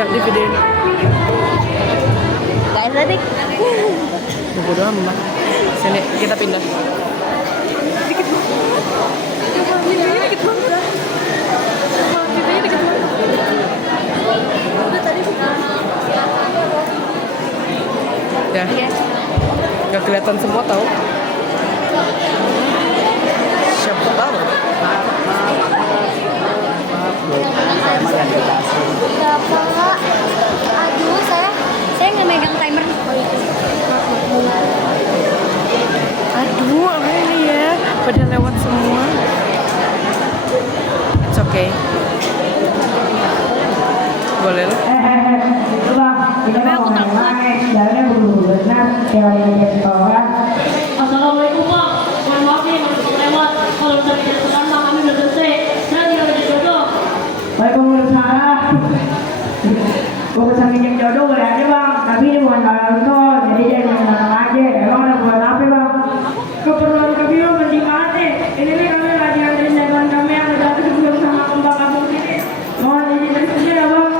Gak di videoin. Gak estetik. Bodo amat. Sini kita pindah. Dikit banget. Videonya dikit banget. Videonya dikit banget. Udah tadi ya. Gak kelihatan semua tau. Siapa tahu? Bapak, aduh saya nggak megang timer. Aduh, apa ini ya? Pada lewat semua. It's okay. Boleh lah. Itu bang, kita mau main jalannya benar teorinya sekolah. Assalamualaikum Pak, mohon maaf nih masih lewat. Kalau bisa dijelaskan Pak, kami udah selesai. Saya tinggal di jodoh. Waalaikumsalam. Urusan minjem jodoh boleh aja bang, tapi ini bukan halal kok, jadi jangan senang aja. Emang ada buat apa bang? Keperluan kami bang penting banget nih. Ini nih kami lagi nganterin dagangan kami yang udah sebelum sama kembang kampung sini. Mohon izin dari sini ya bang.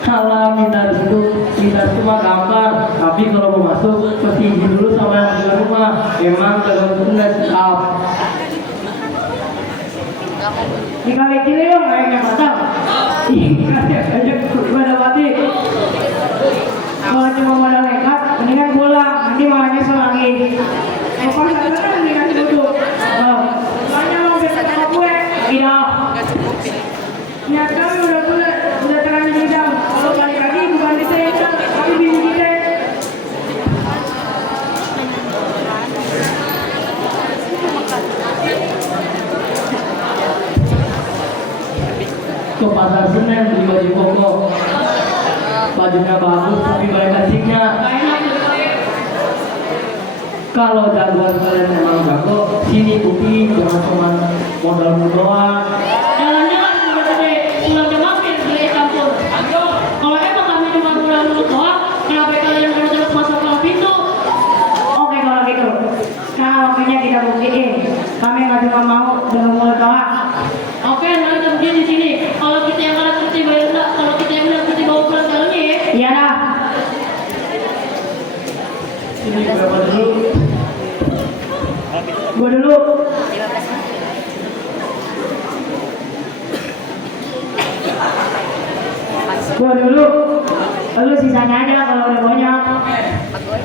Kalau minta cuma gambar, tapi kalau mau masuk mesti izin dulu sama yang di rumah. Emang kalau nggak siap. Dikali Ciliwung kayaknya matang. Iya, aja pada mati. Kalau cuma modal nekat, mendingan pulang. Nanti malah nyesel lagi. Ekor sana mendingan duduk. Soalnya mau besok sama gue. Tidak. Niat kami udah terlanjur hidang. Kalau balik lagi bukan di saya, tapi bini kita. Ke pasar Senen beli baju koko. Bajunya bagus tapi banyak kancingnya. Kalau jagoan kalian memang jago, sini bukti jangan cuma modal doang. Jangan-jangan udah gede, pulang ke makin beli campur. Kalau emang kami cuma pulang mulut doang, kenapa kalian terus masuk ke pintu? Oke kalau gitu. Sekarang waktunya kita buktiin. Kami nggak cuma mau dengan mulut doang. Oke, nanti kerja di sini. Kalau kita yang kalah seperti bayar enggak, kalau kita yang menang seperti bawa pulang sekarangnya ya. Iya dah. Sini berapa dulu? Gue dulu. Gue dulu. Lalu sisanya aja kalau udah banyak.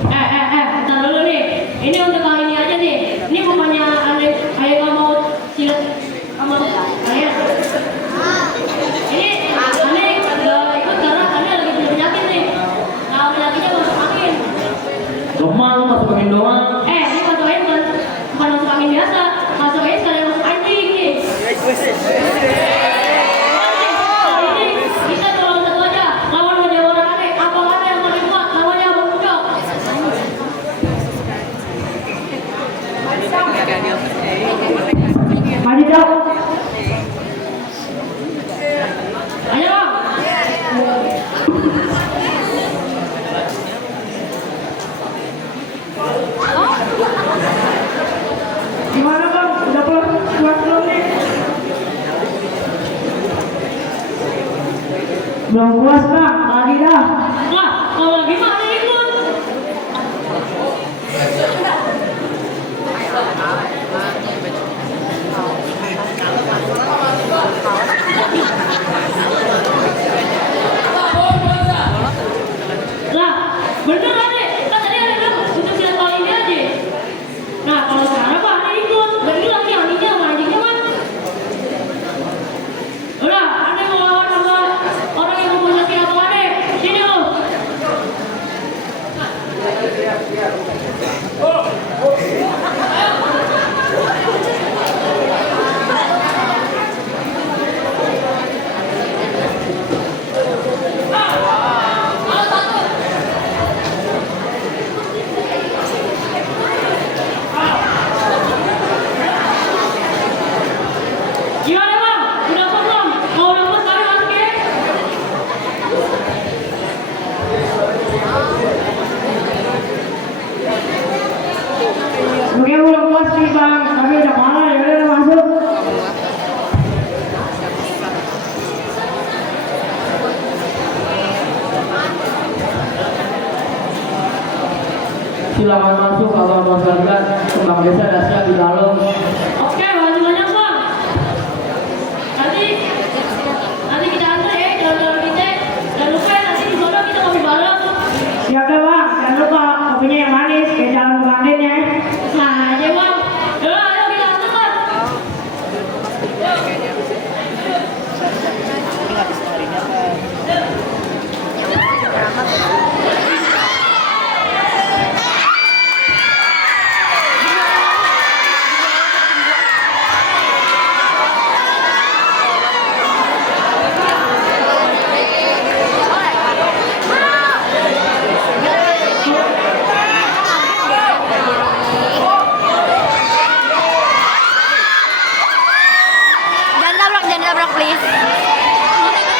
Bentar dulu nih. Ini untuk kali ini aja nih. Ini bukannya ayah nggak mau silat sama kalian. Ini aneh nggak ikut karena aneh lagi punya penyakit nih. Nah penyakitnya masuk angin. Domang lu masuk angin doang. Ini masuk angin bukan masuk angin biasa. Masuk angin sekalian masuk anjing nih. Kita kalau satu aja lawan wajah orang aneh. Apa aneh yang paling kuat? Namanya Abang Budok. Maju dong. Ayo Bang. Gimana bang? Udah puas belum nih? Belum puas bang, lagi dah. Wah, kalau lagi mah ada ikut. Lah, bener Ade. Kan tadi ada bilang untuk silat kali ini aja. Nah, kalau sekarang Pak Ade ikut. Berarti lagi anjingnya sama anjingnya kan. Udah, Ade mau lawan sama orang yang mempunyai apa Ade. Sini lo. Silakan masuk kalau mau sekalian. Kembang desa dasar di dalam.